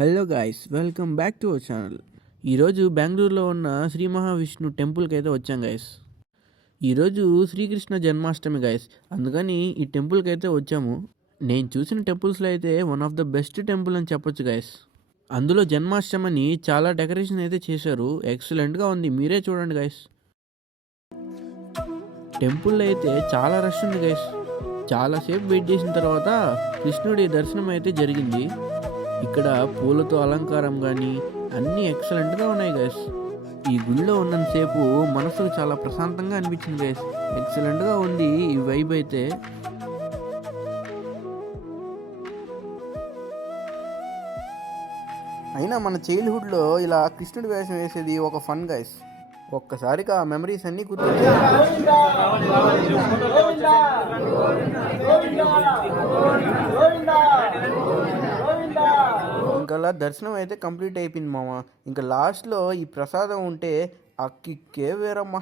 Hello guys, welcome back to our channel. ఈరోజు బెంగళూరులో ఉన్న శ్రీ మహావిష్ణు టెంపుల్కి అయితే వచ్చాం గాయస్. ఈరోజు శ్రీకృష్ణ జన్మాష్టమి గాయస్, అందుకని ఈ టెంపుల్కి అయితే వచ్చాము. నేను చూసిన టెంపుల్స్లో అయితే one of the best temple అని చెప్పొచ్చు గాయస్. అందులో జన్మాష్టమిని చాలా డెకరేషన్ అయితే చేశారు, ఎక్సలెంట్గా ఉంది. మీరే చూడండి గాయస్. టెంపుల్లో అయితే చాలా రష్ ఉంది గాయస్. చాలాసేపు వెయిట్ చేసిన తర్వాత కృష్ణుడి దర్శనం అయితే జరిగింది. ఇక్కడ పూలతో అలంకారం కానీ అన్నీ ఎక్సలెంట్గా ఉన్నాయి గైస్. ఈ గుడిలో ఉన్నంతసేపు మనసుకు చాలా ప్రశాంతంగా అనిపించింది గైస్. ఎక్సలెంట్గా ఉంది ఈ వైబ్ అయితే. అయినా మన చైల్డ్హుడ్లో ఇలా కృష్ణుడి వేషం వేసేది ఒక ఫన్ గైస్. ఒక్కసారిగా ఆ మెమరీస్ అన్నీ గుర్తొచ్చాయి. ఇంకా దర్శనం అయితే కంప్లీట్ అయిపోయింది మామ. ఇంకా లాస్ట్లో ఈ ప్రసాదం ఉంటే ఆ కిక్కే వేరమ్మా.